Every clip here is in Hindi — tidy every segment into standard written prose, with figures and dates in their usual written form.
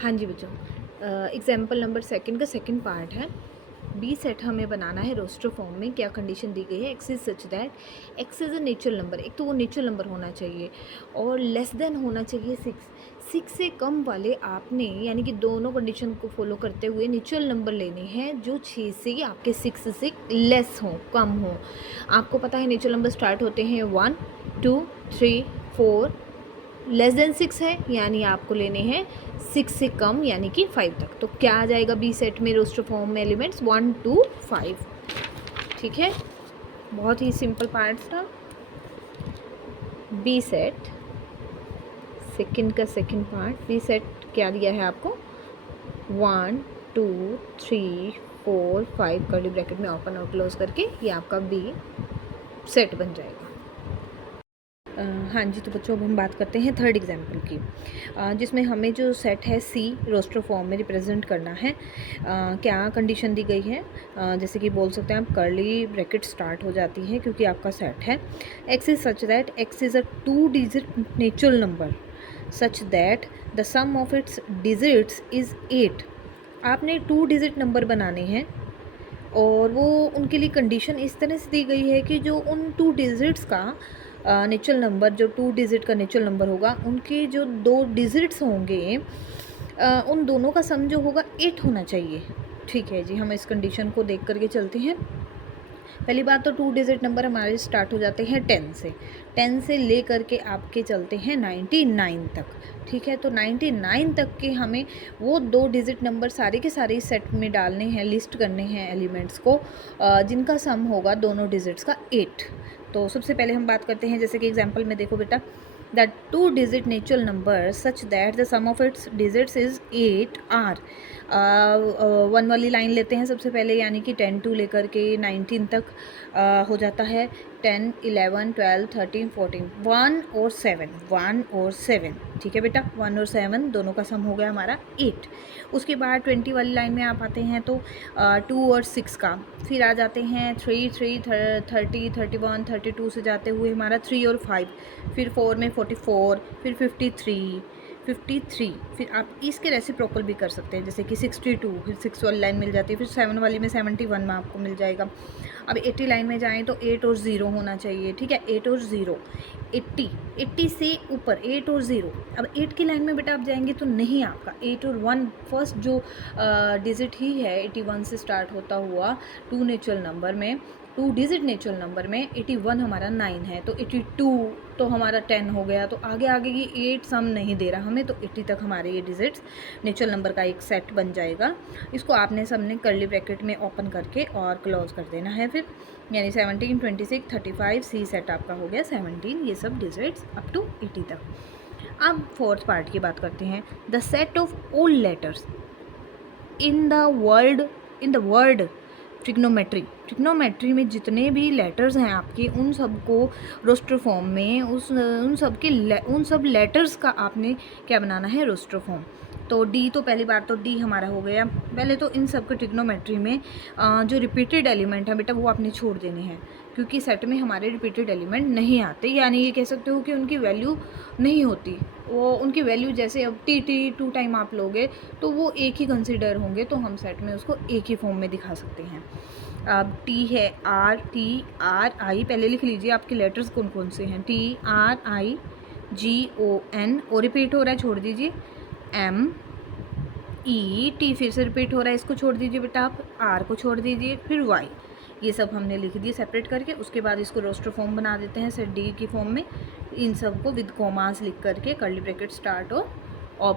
हाँ जी बच्चों, एग्जाम्पल नंबर सेकंड का सेकंड पार्ट है। बी सेट हमें बनाना है रोस्टर फॉर्म में। क्या कंडीशन दी गई है? X is such that X is a natural number. एक तो वो नेचुरल नंबर होना चाहिए और लेस देन होना चाहिए 6 से कम वाले आपने यानी कि दोनों कंडीशन को फॉलो करते हुए नेचुरल नंबर लेने हैं जो 6 से आपके 6 से लेस हो, कम हो। आपको पता है नेचुरल नंबर स्टार्ट होते हैं 1 2 3 4, लेस देन 6 है यानी आपको लेने हैं 6 से कम यानी कि 5 तक। तो क्या आ जाएगा बी सेट में रोस्टर फॉर्म में एलिमेंट्स 1 2 5। ठीक है, बहुत ही सिंपल पार्ट था। बी सेट सेकंड का सेकंड पार्ट, बी सेट क्या दिया है आपको? 1 2 3 4 5 कर्ली ब्रैकेट में ओपन और क्लोज करके ये आपका बी सेट बन जाएगा। हाँ जी, तो बच्चों अब हम बात करते हैं थर्ड एग्जाम्पल की, जिसमें हमें जो सेट है सी रोस्टर फॉर्म में रिप्रेजेंट करना है। क्या कंडीशन दी गई है? जैसे कि बोल सकते हैं आप कर्ली ब्रैकेट स्टार्ट हो जाती है क्योंकि आपका सेट है X is such that X is a 2 digit natural number such that the sum of its digits is 8। आपने 2 डिजिट नंबर बनाने हैं और वो उनके लिए कंडीशन इस तरह से दी गई है कि जो उन 2 डिजिट्स का नेचुरल नंबर, जो 2 डिजिट का नेचुरल नंबर होगा उनके जो 2 डिजिट्स होंगे उन दोनों का सम जो होगा 8 होना चाहिए। ठीक है जी, हम इस कंडीशन को देख करके चलते हैं। पहली बात तो 2 डिजिट नंबर हमारे स्टार्ट हो जाते हैं 10 से ले करके आपके चलते हैं 99 तक। ठीक है, तो 99 तक के हमें वो 2 डिजिट नंबर सारे के सारे इस सेट में डालने हैं, लिस्ट करने हैं एलिमेंट्स को, जिनका सम होगा दोनों डिजिट्स का 8। तो सबसे पहले हम बात करते हैं, जैसे कि एग्जांपल में देखो बेटा, that 2 digit natural number such that the sum of its digits is 8 are. 1 वाली लाइन लेते हैं सबसे पहले, यानी कि 10 टू लेकर के 19 तक हो जाता है 10 11 12 13 14, 1 और 7। ठीक है बेटा, 1 और 7 दोनों का सम हो गया हमारा 8। उसके बाद 20 वाली लाइन में आप आते हैं तो 2 और 6 का, फिर आ जाते हैं 3 3 30 31 32 से जाते हुए हमारा 3 और 5, फिर 4 में 44, फिर 53, फिर आप इसके रेसिप्रोकल भी कर सकते हैं, जैसे कि 62, फिर 6 वाली लाइन मिल जाती है, फिर 7 वाली में 71 में आपको मिल जाएगा। अब 80 लाइन में जाएं तो 8 और 0 होना चाहिए। ठीक है, 8 और 0, 80 से ऊपर 8 और 0। अब 8 की लाइन में बेटा आप जाएंगे तो नहीं, आपका 8 और 1 फर्स्ट जो डिजिट ही है 81 से स्टार्ट होता हुआ 2 नेचुरल नंबर में, 2 डिजिट नेचुरल नंबर में 81 हमारा 9 है, तो 82 तो हमारा 10 हो गया। तो आगे आगे की 8 सम नहीं दे रहा हमें, तो 80 तक हमारे ये डिजिट्स नेचुरल नंबर का एक सेट बन जाएगा। इसको आपने सबने कर्ली ब्रैकेट में ओपन करके और क्लोज कर देना है फिर, यानी 17 26 35 सी सेट आपका हो गया 17, ये सब डिजिट्स अप टू 80 तक। अब फोर्थ पार्ट की बात करते हैं, the set of all letters in the word trigonometry में जितने भी लेटर्स हैं आपके, उन सबको रोस्टर फॉर्म में उन सब लेटर्स का आपने क्या बनाना है? Roster form. तो डी, तो पहली बार तो डी हमारा हो गया। पहले तो इन सब के ट्रिग्नोमेट्री में जो रिपीटेड एलिमेंट है बेटा वो आपने छोड़ देने हैं, क्योंकि सेट में हमारे रिपीटेड एलिमेंट नहीं आते, यानी ये कह सकते हो कि उनकी वैल्यू नहीं होती। वो उनकी वैल्यू जैसे अब टी 2 टाइम आप लोगे तो वो एक ही कंसिडर होंगे, तो हम सेट में उसको एक ही फॉर्म में दिखा सकते हैं। अब टी है RTRI, पहले लिख लीजिए आपके लेटर्स कौन कौन से हैं। TRIGON, और रिपीट हो रहा है, छोड़ दीजिए। MET फिर से रिपीट हो रहा है, इसको छोड़ दीजिए बेटा आप। R को छोड़ दीजिए, फिर Y। ये सब हमने लिख दिए सेपरेट करके। उसके बाद इसको रोस्टर फॉर्म बना देते हैं सेट डी की फॉर्म में। इन सब को विद कॉमास लिख करके कर्ली ब्रैकेट स्टार्ट और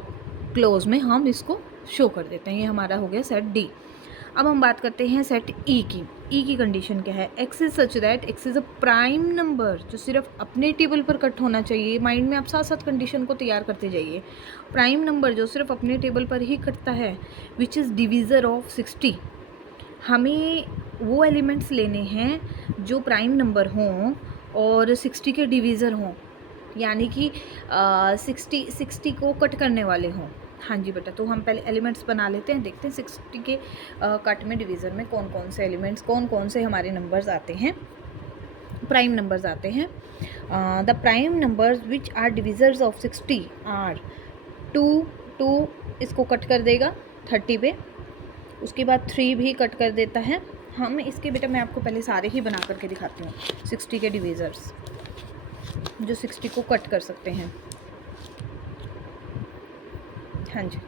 क्लोज में हम इसको शो कर देते हैं। ये हमारा हो गया सेट डी। अब हम बात करते हैं सेट ई की। ई की कंडीशन क्या है? X is such that X is a prime number, जो सिर्फ अपने टेबल पर कट होना चाहिए। माइंड में आप साथ साथ कंडीशन को तैयार करते जाइए। प्राइम नंबर जो सिर्फ अपने टेबल पर ही कटता है, विच इज़ डिविज़र ऑफ 60। हमें वो एलिमेंट्स लेने हैं जो प्राइम नंबर हों और 60 के डिवीज़र हों, यानी कि 60 को कट करने वाले हों। हाँ जी बेटा, तो हम पहले एलिमेंट्स बना लेते हैं, देखते हैं 60 के कट में डिवीज़र में कौन कौन से एलिमेंट्स, कौन कौन से हमारे नंबर्स आते हैं, प्राइम नंबर्स आते हैं। The prime numbers which are divisors of 60 are 2 2 इसको कट कर देगा 30 पे, उसके बाद 3 भी कट कर देता है। हम इसके बेटा मैं आपको पहले सारे ही बना करके दिखाती हूँ 60 के डिवीज़र्स जो 60 को कट कर सकते हैं। हाँ जी,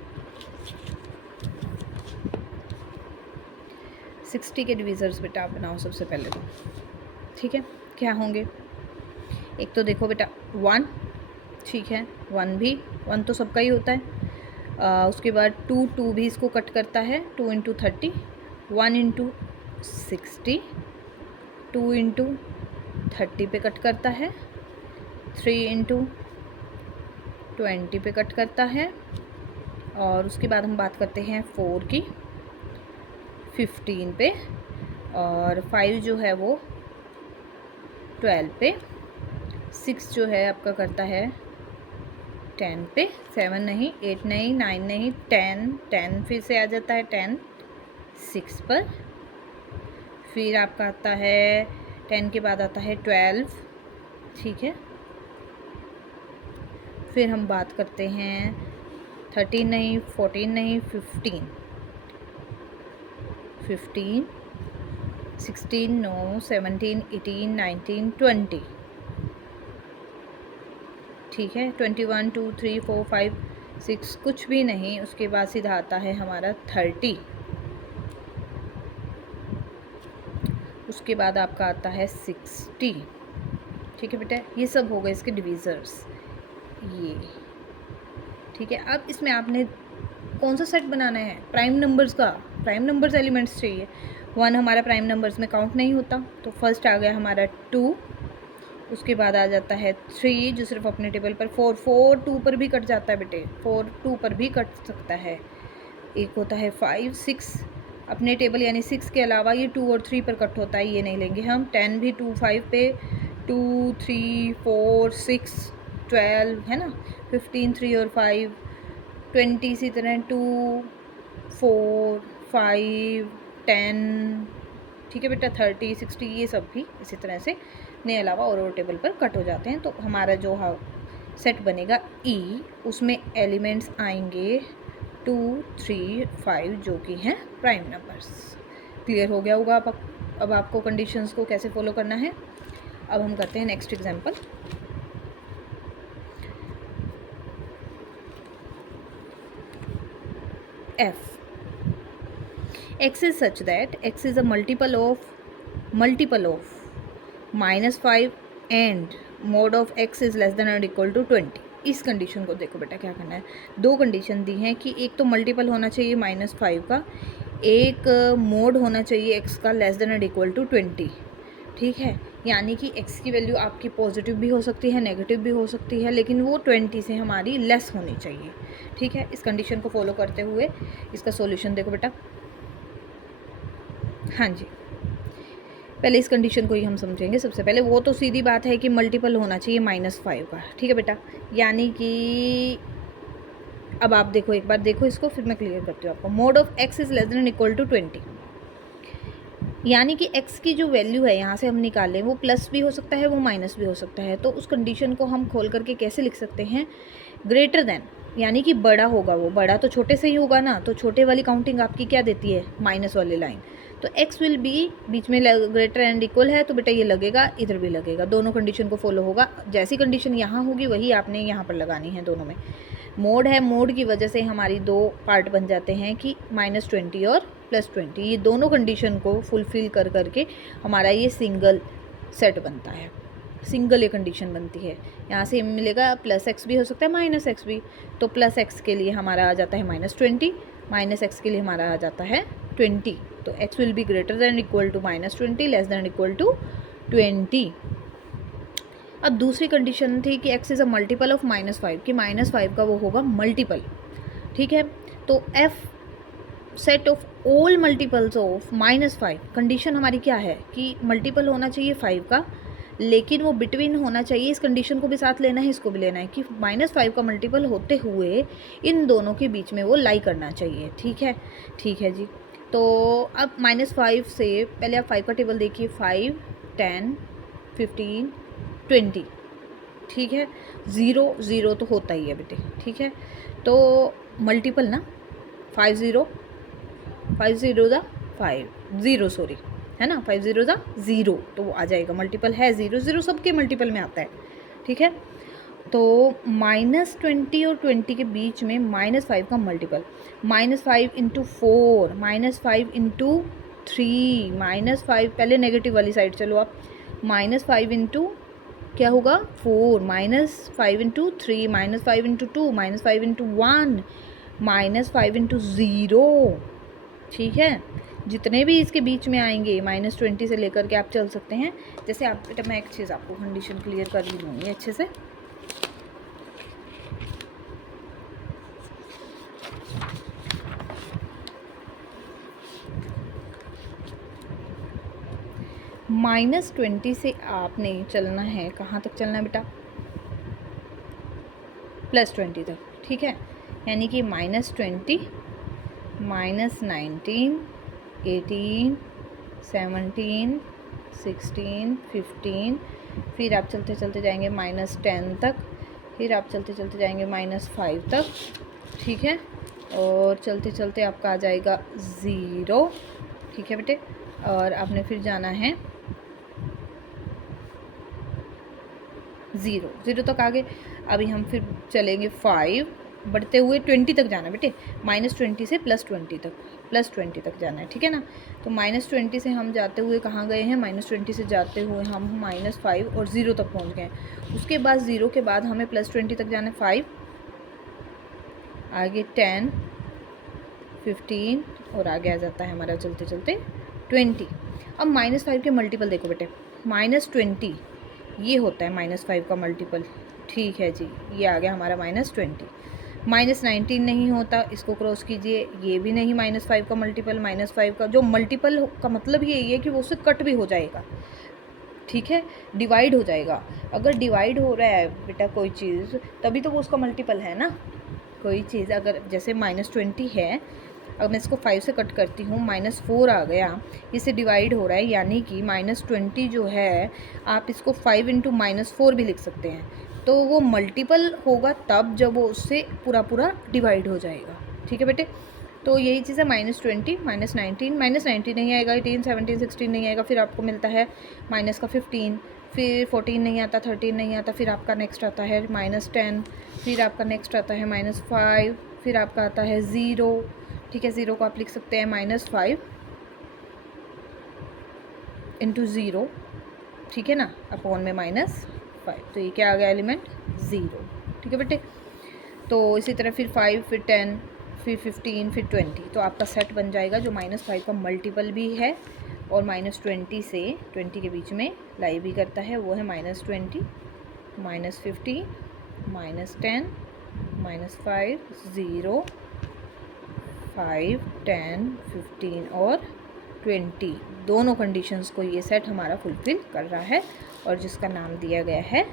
60 के डिवीज़र्स बेटा आप बनाओ सबसे पहले तो, ठीक है। क्या होंगे, एक तो देखो बेटा 1, ठीक है, 1 भी, 1 तो सबका ही होता है। उसके बाद 2 भी इसको कट करता है, 2 इंटू 30, 1 इंटू 60, 2 इंटू 30 पे कट करता है, 3 इंटू 20 पे कट करता है, और उसके बाद हम बात करते हैं 4 की, 15 पे, और 5 जो है वो 12 पे, 6 जो है आपका करता है 10 पे, 7 नहीं, 8 नहीं, 9 नहीं, 10 फिर से आ जाता है 10 6 पर, फिर आपका आता है 10 के बाद आता है 12, ठीक है। फिर हम बात करते हैं 13 नहीं, 14 नहीं, 15, 16 नो, 17, 18, 19, 20, ठीक है। 21, 2, 3, 4, 5, 6 कुछ भी नहीं, उसके बाद सीधा आता है हमारा 30, उसके बाद आपका आता है 60, ठीक है बेटा। ये सब हो गए इसके डिवीज़र्स, ये ठीक है। अब इसमें आपने कौन सा सेट बनाना है, प्राइम नंबर्स का, प्राइम नंबर्स एलिमेंट्स चाहिए। 1 हमारा प्राइम नंबर्स में काउंट नहीं होता, तो फर्स्ट आ गया हमारा 2, उसके बाद आ जाता है 3 जो सिर्फ अपने टेबल पर, 4 2 पर भी कट जाता है बेटे, 4 2 पर भी कट सकता है। एक होता है 5 6 अपने टेबल यानी 6 के अलावा ये 2 और 3 पर कट होता है, ये नहीं लेंगे हम। 10 भी 2 5 पे, 2 3 4 6 12 है ना, 15 3 और 5, 20 इसी तरह 2 4 5 10, ठीक है बेटा। 30 60 ये सब भी इसी तरह से ने अलावा और टेबल पर कट हो जाते हैं। तो हमारा जो सेट बनेगा ई, उसमें एलिमेंट्स आएंगे 2 3 5 जो कि हैं प्राइम नंबर्स। क्लियर हो गया होगा अब आपको कंडीशंस को कैसे फॉलो करना है। अब हम करते हैं next example. F x is such that x is a multiple of -5 and mod of x is less than or equal to 20। इस कंडीशन को देखो बेटा क्या करना है, दो कंडीशन दी हैं कि एक तो मल्टीपल होना चाहिए -5 का, एक मोड होना चाहिए x का लेस देन और इक्वल टू 20, ठीक है। यानी कि x की वैल्यू आपकी पॉजिटिव भी हो सकती है, नेगेटिव भी हो सकती है, लेकिन वो 20 से हमारी लेस होनी चाहिए, ठीक है। इस कंडीशन को फॉलो करते हुए इसका सॉल्यूशन देखो बेटा। हाँ जी, पहले इस कंडीशन को ही हम समझेंगे। सबसे पहले वो तो सीधी बात है कि मल्टीपल होना चाहिए -5 का, ठीक है बेटा। यानी कि अब आप देखो, एक बार देखो इसको, फिर मैं क्लियर करती हूँ आपको। Mod of x is less than equal to 20, यानी कि x की जो वैल्यू है यहाँ से हम निकालें, वो प्लस भी हो सकता है, वो माइनस भी हो सकता है। तो उस कंडीशन को हम खोल करके कैसे लिख सकते हैं, ग्रेटर देन, यानी कि बड़ा होगा, वो बड़ा तो छोटे से ही होगा ना, तो छोटे वाली काउंटिंग आपकी क्या देती है, माइनस वाली लाइन। तो x विल बी बीच में ग्रेटर एंड इक्वल है, तो बेटा ये लगेगा, इधर भी लगेगा, दोनों कंडीशन को फॉलो होगा। जैसी कंडीशन यहाँ होगी वही आपने यहाँ पर लगानी है दोनों में। मोड है, मोड की वजह से हमारी दो पार्ट बन जाते हैं कि -20 और +20, ये दोनों कंडीशन को फुलफ़िल कर करके हमारा ये सिंगल सेट बनता है, सिंगल ये कंडीशन बनती है। यहाँ से मिलेगा +x भी हो सकता है, -x भी। तो +x के लिए हमारा आ जाता है -20, -x के लिए हमारा आ जाता है 20। तो x will be greater than equal to -20, less than equal to 20। अब दूसरी कंडीशन थी कि x is a multiple of -5, कि -5 का वो होगा मल्टीपल, ठीक है। तो f set of all multiples of -5, condition हमारी क्या है कि मल्टीपल होना चाहिए 5 का, लेकिन वो बिटवीन होना चाहिए। इस कंडीशन को भी साथ लेना है, इसको भी लेना है कि -5 का मल्टीपल होते हुए इन दोनों के बीच में वो लाई करना चाहिए, ठीक है। ठीक है जी। तो अब -5 से पहले आप 5 का टेबल देखिए, 5 10 15 20, ठीक है। 0 0 तो होता ही है बेटे, ठीक है। तो मल्टीपल ना, 5 0 5 0 ज़ा 5 0 सॉरी, है ना, 5 0 ज़ा 0, तो वो आ जाएगा, मल्टीपल है 0 0 सबके मल्टीपल में आता है, ठीक है। तो -20 और 20 के बीच में -5 का मल्टीपल, -5 इंटू 4, -5 इंटू 3, -5, पहले नेगेटिव वाली साइड चलो आप, -5 इंटू क्या होगा 4, -5 इंटू 3, -5 इंटू 2, -5 इंटू 1, -5 इंटू 0, ठीक है। जितने भी इसके बीच में आएंगे -20 से लेकर के आप चल सकते हैं। जैसे आप बेटा, मैं एक चीज़ आपको कंडीशन क्लियर कर ही दूँगी अच्छे से। -20 से आपने चलना है, कहाँ तक चलना है बेटा, +20 तक, ठीक है। यानी कि -20, -19, 18, 17, 16, 15, फिर आप चलते चलते जाएंगे -10 तक, फिर आप चलते चलते जाएंगे -5 तक, ठीक है। और चलते चलते आपका आ जाएगा 0, ठीक है बेटे। और आपने फिर जाना है 0 तक आ गए। अभी हम फिर चलेंगे 5, बढ़ते हुए 20 तक जाना बेटे, -20 से +20 तक, +20 तक जाना है, ठीक है ना। तो -20 से हम जाते हुए कहाँ गए हैं, -20 से जाते हुए हम -5 और 0 तक पहुँच गए। उसके बाद 0 के बाद हमें +20 तक जाना है, 5, आगे 10, 15 और आगे आ जाता है हमारा चलते चलते 20। अब -5 के मल्टीपल देखो बेटे, -20 ये होता है -5 का मल्टीपल, ठीक है जी, ये आ गया हमारा -20। -19 नहीं होता, इसको क्रॉस कीजिए, ये भी नहीं -5 का मल्टीपल। -5 का जो मल्टीपल का मतलब यही है कि वो उससे कट भी हो जाएगा, ठीक है, डिवाइड हो जाएगा। अगर डिवाइड हो रहा है बेटा कोई चीज़, तभी तो वो उसका मल्टीपल है ना। कोई चीज़ अगर जैसे -20 है, अब मैं इसको 5 से कट करती हूँ, -4 आ गया, इससे डिवाइड हो रहा है, यानी कि -20 जो है आप इसको 5 इंटू -4 भी लिख सकते हैं। तो वो मल्टीपल होगा तब जब वो उससे पूरा पूरा डिवाइड हो जाएगा, ठीक है बेटे। तो यही चीज़ है, -20, -19 नहीं आएगा, 18, 17, 16 नहीं आएगा, फिर आपको मिलता है माइनस का 15, फिर 14 नहीं आता, 13 नहीं आता, फिर आपका नेक्स्ट आता है -10, फिर आपका नेक्स्ट आता है -5, फिर आपका आता है 0, ठीक है। 0 को आप लिख सकते हैं -5 इंटू 0, ठीक है ना, अपॉन में -5, तो ये क्या आ गया एलिमेंट 0, ठीक है बेटे। तो इसी तरह फिर 5, फिर 10, फिर 15, फिर 20, तो आपका सेट बन जाएगा जो -5 का मल्टीपल भी है और -20 से 20 के बीच में लाई भी करता है, वो है -20, -15, -10, -5, 0, 5, 10, 15 और 20, दोनों कंडीशंस को ये सेट हमारा फुलफिल कर रहा है और जिसका नाम दिया गया है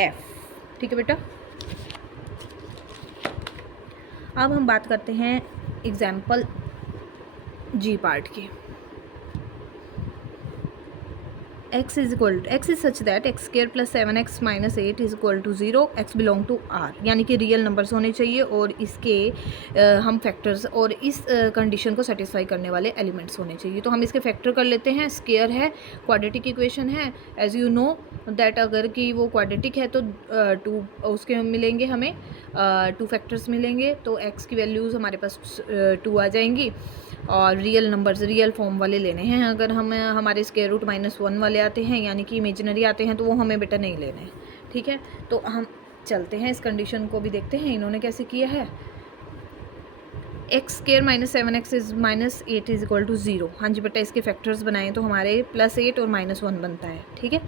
F, ठीक है बेटा। अब हम बात करते हैं एग्जाम्पल जी पार्ट की। x is such that x² + 7x - 8 is equal to 0, x belong to R, यानी कि रियल नंबर्स होने चाहिए और इसके हम फैक्टर्स और इस कंडीशन को सेटिस्फाई करने वाले एलिमेंट्स होने चाहिए। तो हम इसके फैक्टर कर लेते हैं। स्क्वायर है, क्वाड्रेटिक इक्वेशन है, एज यू नो दैट अगर कि वो क्वाड्रेटिक है तो 2 उसके मिलेंगे, हमें 2 फैक्टर्स मिलेंगे, तो x की वैल्यूज़ हमारे पास 2 आ जाएंगी। और रियल नंबर्स रियल फॉर्म वाले लेने हैं। अगर हम हमारे स्क्वायर रूट -1 वाले आते हैं, यानी कि इमेजिनरी आते हैं, तो वो हमें बेटा नहीं लेने हैं, ठीक है। तो हम चलते हैं इस कंडीशन को भी देखते हैं इन्होंने कैसे किया है। x² - 7x is -8 is equal to 0। हाँ जी बेटा, इसके फैक्टर्स बनाएं तो हमारे +8 और -1 बनता है, ठीक है।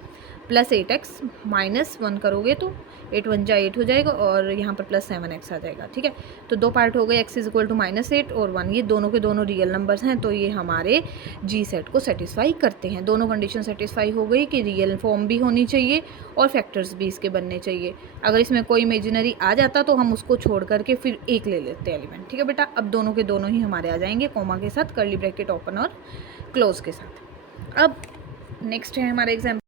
+8x -1 करोगे तो 8 1 जा 8 हो जाएगा और यहाँ पर +7x आ जाएगा, ठीक है। तो 2 पार्ट हो गए, x इज इक्वल टू -8 और 1, ये दोनों के दोनों रियल नंबर्स हैं, तो ये हमारे जी सेट को सेटिस्फाई करते हैं। दोनों कंडीशन सेटिस्फाई हो गई कि रियल फॉर्म भी होनी चाहिए और फैक्टर्स भी इसके बनने चाहिए। अगर इसमें कोई इमेजिनरी आ जाता तो हम उसको छोड़ करके फिर एक ले लेते हैं एलिमेंट, ठीक है बेटा। अब दोनों के दोनों ही हमारे आ जाएंगे कॉमा के साथ, कर्ली ब्रैकेट ओपन और क्लोज के साथ। अब नेक्स्ट है हमारा एग्जाम्पल